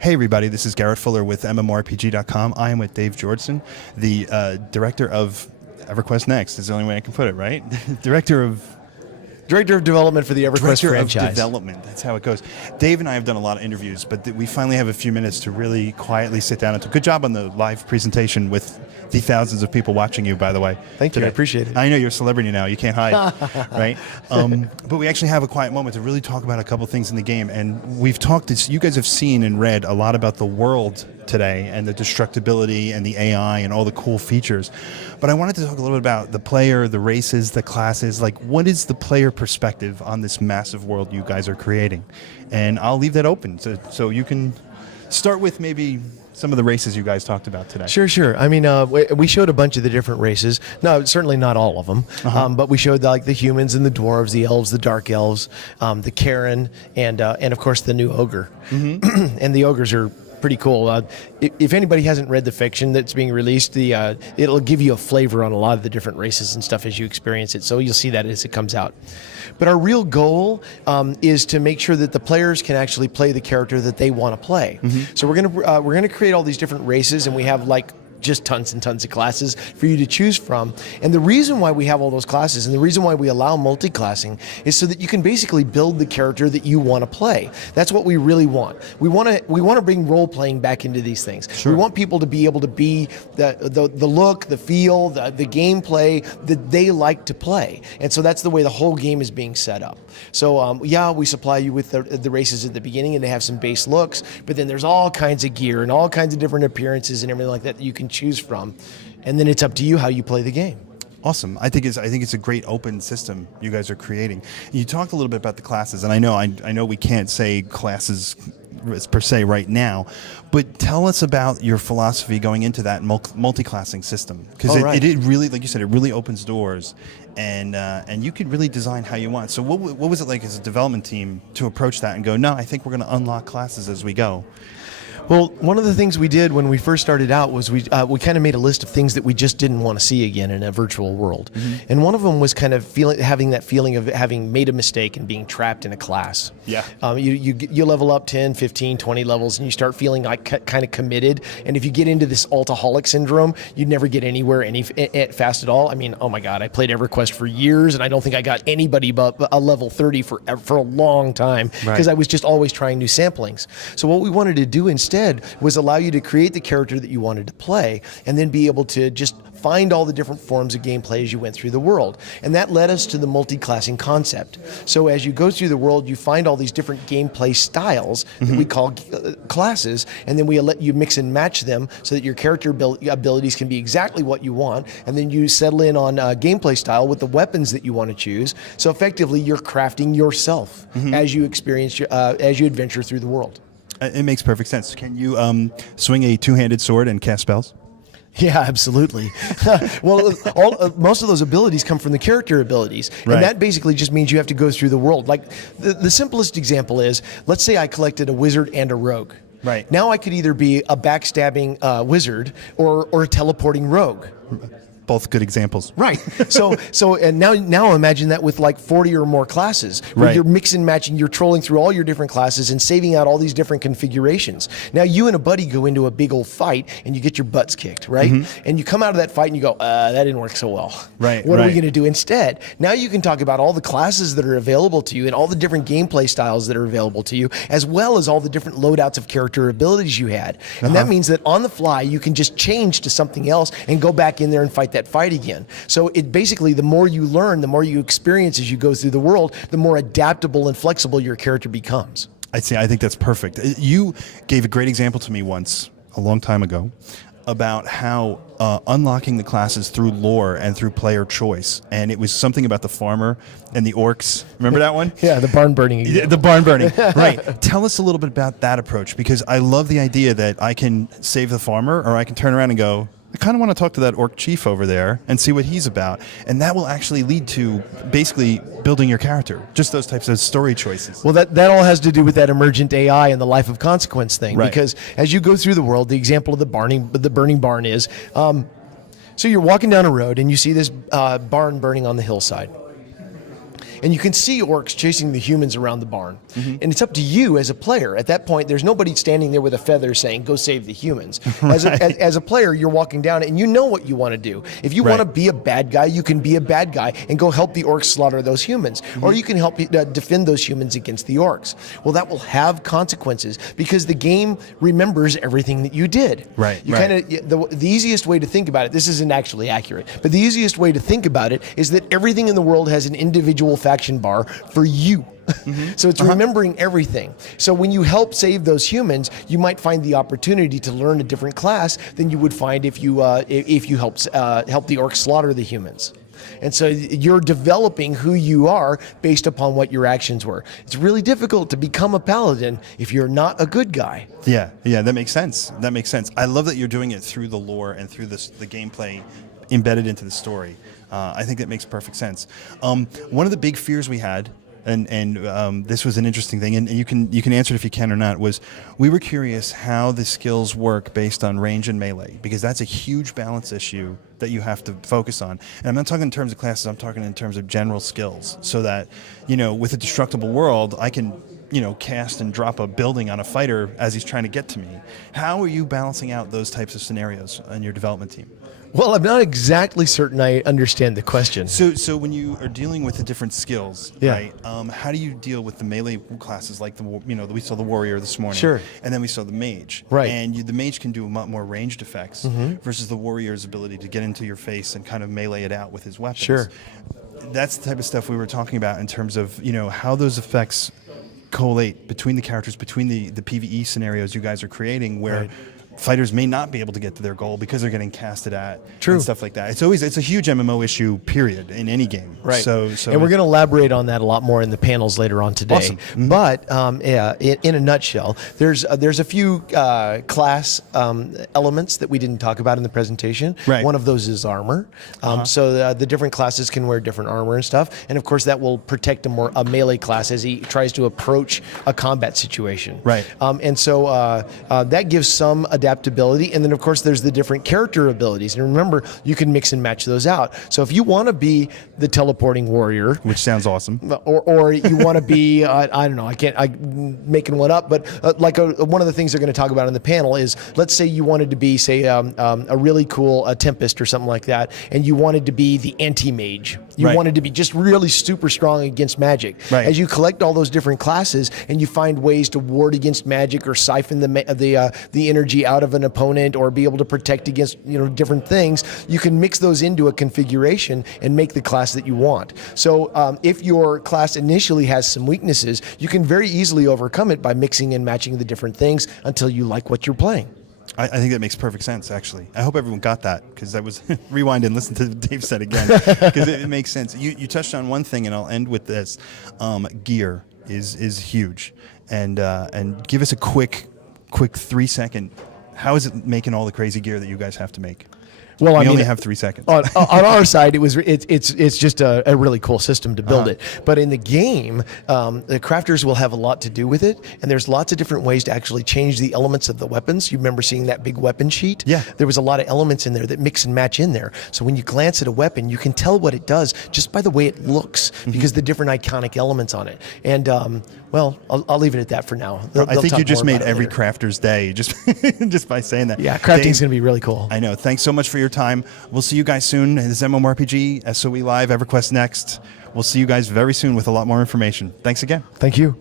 Hey everybody, this is Garrett Fuller with MMORPG.com. I am with Dave Georgeson, the director of EverQuest Next, is the only way I can put it, right? Director of Development for the EverQuest Director franchise. of Development, that's how it goes. Dave and I have done a lot of interviews, but we finally have a few minutes to really quietly sit down and talk. Good job on the live presentation with the thousands of people watching you, by the way. Thank you, I appreciate it. I know you're a celebrity now, you can't hide, right? But we actually have a quiet moment to really talk about a couple things in the game, and we've talked, you guys have seen and read a lot about the world today and the destructibility and the AI and all the cool features. But I wanted to talk a little bit about the player, the races, the classes, like what is the player perspective on this massive world you guys are creating? And I'll leave that open so you can start with maybe some of the races you guys talked about today. Sure. I mean, we showed a bunch of the different races. No, certainly not all of them, but we showed like the humans and the dwarves, the elves, the dark elves, the Karen, and of course the new ogre. And the ogres are pretty cool. If anybody hasn't read the fiction that's being released, it'll give you a flavor on a lot of the different races and stuff as you experience it. So you'll see that as it comes out. But our real goal is to make sure that the players can actually play the character that they want to play. So we're gonna create all these different races, and we have like just tons and tons of classes for you to choose from. And the reason why we have all those classes and the reason why we allow multi-classing is so that you can basically build the character that you want to play. That's what we really want. We want to bring role-playing back into these things. Sure. We want people to be able to be the look, the feel, the gameplay that they like to play. And so that's the way the whole game is being set up. So yeah, we supply you with the races at the beginning, and they have some base looks, but then there's all kinds of gear and all kinds of different appearances and everything like that you can choose from, and then it's up to you how you play the game. Awesome. I think it's a great open system you guys are creating. You talked a little bit about the classes, and I know we can't say classes per se right now, but tell us about your philosophy going into that multi-classing system, because it really, like you said, it really opens doors, and you could really design how you want. So what was it like as a development team to approach that and go, no, I think we're going to unlock classes as we go? Well, one of the things we did when we first started out was we kind of made a list of things that we just didn't want to see again in a virtual world. And one of them was kind of having that feeling of having made a mistake and being trapped in a class. Yeah. You level up 10, 15, 20 levels, and you start feeling like kind of committed. And if you get into this altaholic syndrome, you'd never get anywhere fast at all. I mean, oh my God, I played EverQuest for years, and I don't think I got anybody but a level 30 for a long time, because I was just always trying new samplings. So what we wanted to do instead was allow you to create the character that you wanted to play, and then be able to just find all the different forms of gameplay as you went through the world. And that led us to the multi-classing concept. So as you go through the world, you find all these different gameplay styles that we call classes, and then we let you mix and match them so that your character abilities can be exactly what you want, and then you settle in on gameplay style with the weapons that you want to choose. So effectively, you're crafting yourself as you experience, as you adventure through the world. It makes perfect sense. Can you swing a two-handed sword and cast spells? Yeah, absolutely. Well, most of those abilities come from the character abilities, and that basically just means you have to go through the world. Like the simplest example is, let's say I collected a wizard and a rogue. Right. Now I could either be a backstabbing wizard or a teleporting rogue. Both good examples. Right. So and now imagine that with like 40 or more classes, where you're mix and matching, you're trolling through all your different classes and saving out all these different configurations. Now you and a buddy go into a big old fight and you get your butts kicked, right? And you come out of that fight and you go, that didn't work so well. Right. What are we going to do instead? Now you can talk about all the classes that are available to you and all the different gameplay styles that are available to you, as well as all the different loadouts of character abilities you had. And that means that on the fly, you can just change to something else and go back in there and fight that fight again. So it basically, the more you learn, the more you experience as you go through the world, the more adaptable and flexible your character becomes. I see. I think that's perfect. You gave a great example to me once, a long time ago, about how unlocking the classes through lore and through player choice. And it was something about the farmer and the orcs. Remember that one? Yeah, the barn burning. Yeah, the barn burning. Right. Tell us a little bit about that approach, because I love the idea that I can save the farmer, or I can turn around and go, I kind of want to talk to that orc chief over there and see what he's about. And that will actually lead to basically building your character. Just those types of story choices. Well, that all has to do with that emergent AI and the life of consequence thing. Because as you go through the world, the example of the burning barn is, so you're walking down a road and you see this barn burning on the hillside. and you can see orcs chasing the humans around the barn. And it's up to you as a player. At that point, there's nobody standing there with a feather saying, go save the humans. As a player, you're walking down and you know what you want to do. If you want to be a bad guy, you can be a bad guy and go help the orcs slaughter those humans. Or you can help defend those humans against the orcs. Well, that will have consequences because the game remembers everything that you did. The easiest way to think about it, this isn't actually accurate, but the easiest way to think about it is that everything in the world has an individual faction bar for you. So it's remembering everything. So when you help save those humans, you might find the opportunity to learn a different class than you would find if you help the orcs slaughter the humans. And so you're developing who you are based upon what your actions were. It's really difficult to become a paladin if you're not a good guy. Yeah, that makes sense. That makes sense. I love that you're doing it through the lore and through the gameplay embedded into the story. I think that makes perfect sense. One of the big fears we had, and this was an interesting thing, and you can answer it if you can or not, was we were curious how the skills work based on range and melee, because that's a huge balance issue that you have to focus on. And I'm not talking in terms of classes, I'm talking in terms of general skills, so that, with a destructible world, I can cast and drop a building on a fighter as he's trying to get to me. How are you balancing out those types of scenarios on your development team? Well, I'm not exactly certain I understand the question. So when you are dealing with the different skills, right? How do you deal with the melee classes like we saw the warrior this morning, and then we saw the mage, And the mage can do a lot more ranged effects versus the warrior's ability to get into your face and kind of melee it out with his weapons. That's the type of stuff we were talking about in terms of how those effects collate between the characters, between the PvE scenarios you guys are creating, where fighters may not be able to get to their goal because they're getting casted at and stuff like that. It's a huge MMO issue, period, in any game. So and we're going to elaborate on that a lot more in the panels later on today. Awesome. But in a nutshell, there's a few class elements that we didn't talk about in the presentation. One of those is armor. So the different classes can wear different armor and stuff, and of course that will protect a melee class as he tries to approach a combat situation. And so that gives some adaptability, and then of course there's the different character abilities, and remember, you can mix and match those out. So if you want to be the teleporting warrior, which sounds awesome, or you want to be I don't know, I'm making one up, but one of the things they're going to talk about in the panel is, let's say you wanted to be, say, a really cool tempest or something like that, and you wanted to be the anti-mage. You wanted to be just really super strong against magic. As you collect all those different classes and you find ways to ward against magic or siphon the energy out of an opponent or be able to protect against different things, you can mix those into a configuration and make the class that you want. So if your class initially has some weaknesses, you can very easily overcome it by mixing and matching the different things until you like what you're playing. I think that makes perfect sense, actually. I hope everyone got that, because that was rewind and listen to what Dave said again, because it makes sense. You touched on one thing, and I'll end with this. Gear is huge, and give us a quick 3-second. How is it making all the crazy gear that you guys have to make? Well, we only have 3 seconds. On our side, it's just a really cool system to build it. But in the game, the crafters will have a lot to do with it, and there's lots of different ways to actually change the elements of the weapons. You remember seeing that big weapon sheet? Yeah. There was a lot of elements in there that mix and match in there. So when you glance at a weapon, you can tell what it does just by the way it looks, because the different iconic elements on it. And well, I'll leave it at that for now. I think you just made every crafter's day just by saying that. Yeah, crafting's going to be really cool. I know. Thanks so much for your time. We'll see you guys soon. This is MMORPG, SOE Live, EverQuest Next. We'll see you guys very soon with a lot more information. Thanks again. Thank you.